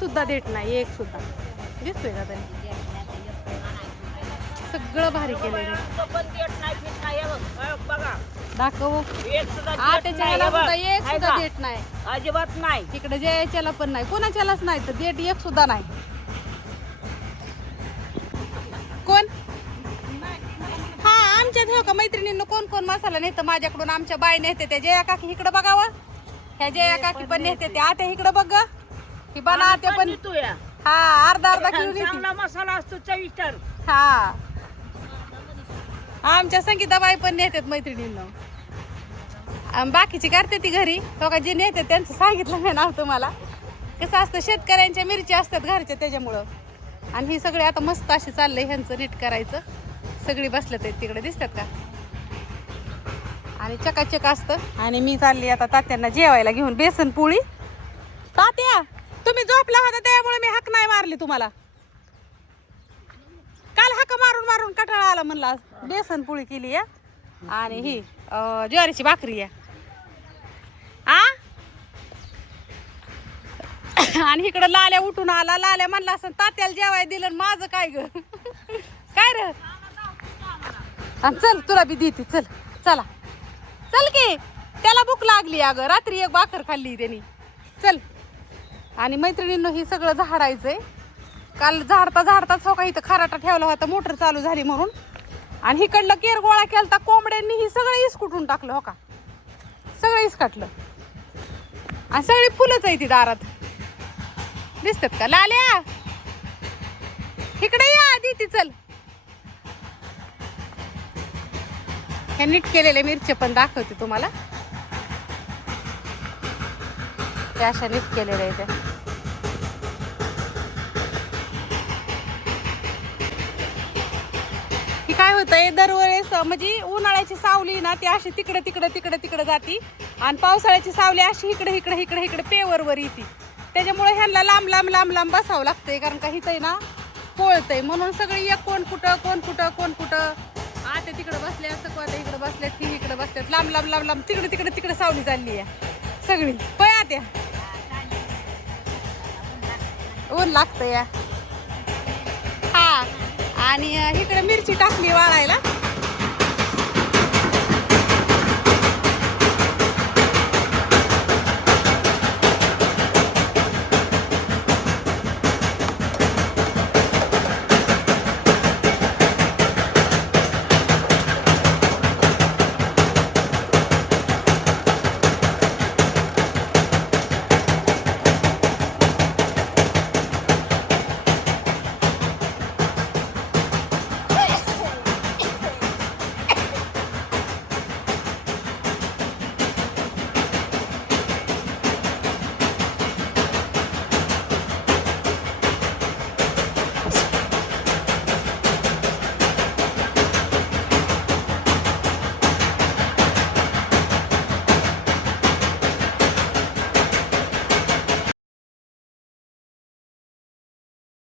सुद्धा देत नाही, एक सुद्धा दिसतोय का तरी. सगळं भारी केलंय. दाखव आट्याच्या ह्याला सुद्धा एक सुद्धा देत नाही, अजिबात नाही. तिकडे जयाच्याला पण नाही, कोणाच्यालाच नाही तर देत एक सुद्धा नाही. कोण हा आमच्यात हो का मैत्रिणींना कोण कोण मसाला नेतं माझ्याकडून. आमच्या बाय नेते त्या जया काकी इकडे बघावा, ह्या जया काकी पण नेते त्या. आट्या इकडे बघ ही बना आट्या पण हा अर्धा अर्धा किलो चांगला मसाला असतो चविष्ट. हा आमच्या संगीताबाई पण नेतात मैत्रिणींना. बाकीची करते ती घरी तो का जे नेते त्यांचं सांगितलं मी नाव तुम्हाला. कसं असतं शेतकऱ्यांच्या मिरची असतात घरच्या त्याच्यामुळं. आणि ही सगळी आता मस्त अशी चाललंय ह्यांचं नीट करायचं. सगळी बसल्यात आहेत तिकडे दिसतात का. आणि चकाचक असतं. आणि मी चालली आता तात्यांना जेवायला घेऊन बेसन पोळी. तात्या तुम्ही झोपला होता त्यामुळे मी हाक नाही मारली तुम्हाला. काल हाका मारून मारून कटाळा आला म्हणला. बेसन पोळी केली या आणि ही ज्वारीची भाकरी या आणि इकडं लाल्या उठून आला. लाल्या म्हणला असं तात्याला जेवाय दिलं माझं काय ग काय र. चल तुला बी देते चल. चला चल की त्याला भूक लागली अगं. रात्री एक भाकर खाल्ली त्यांनी. चल. आणि मैत्रिणींना ही सगळं झाडायचंय. काल झाडता झाडताच हो का इथं खराटा ठेवला होता मोटर चालू झाली म्हणून. आणि इकडलं केर गोळा केलता कोंबड्यांनी ही सगळं इसकुटून टाकलं हो का. सगळं इसकाटलं. आणि सगळी फुलंच आहे ती दारात दिसतात का. लाल्या इकडे या आधी ती चल. हे नीट केलेल्या मिरच्या पण दाखवते तुम्हाला. त्या अशा नीट केलेल्या आहेत त्या. काय होतंय दरवेळेस म्हणजे उन्हाळ्याची सावली ना ती अशी तिकडे तिकडे तिकडे तिकडे जाती आणि पावसाळ्याची सावली अशी इकडे इकडे इकडे इकडे पेवरवर येते. त्याच्यामुळे ह्यांना लांब लांब लांब लांब बसावं लागतंय कारण का हिथंय ना पोळतंय म्हणून सगळी एक कोण कुठं कोण कुठं कोण कुठं. आता तिकडे बसल्या सकवाता इकडे बसल्यात ती इकडे बसल्यात लांब लांब लांब लांब तिकडे तिकडे तिकडे सावली चालली आहे सगळी. होय आत्या ऊन लागतं या. हा आणि इकडे मिरची टाकली वाळायला.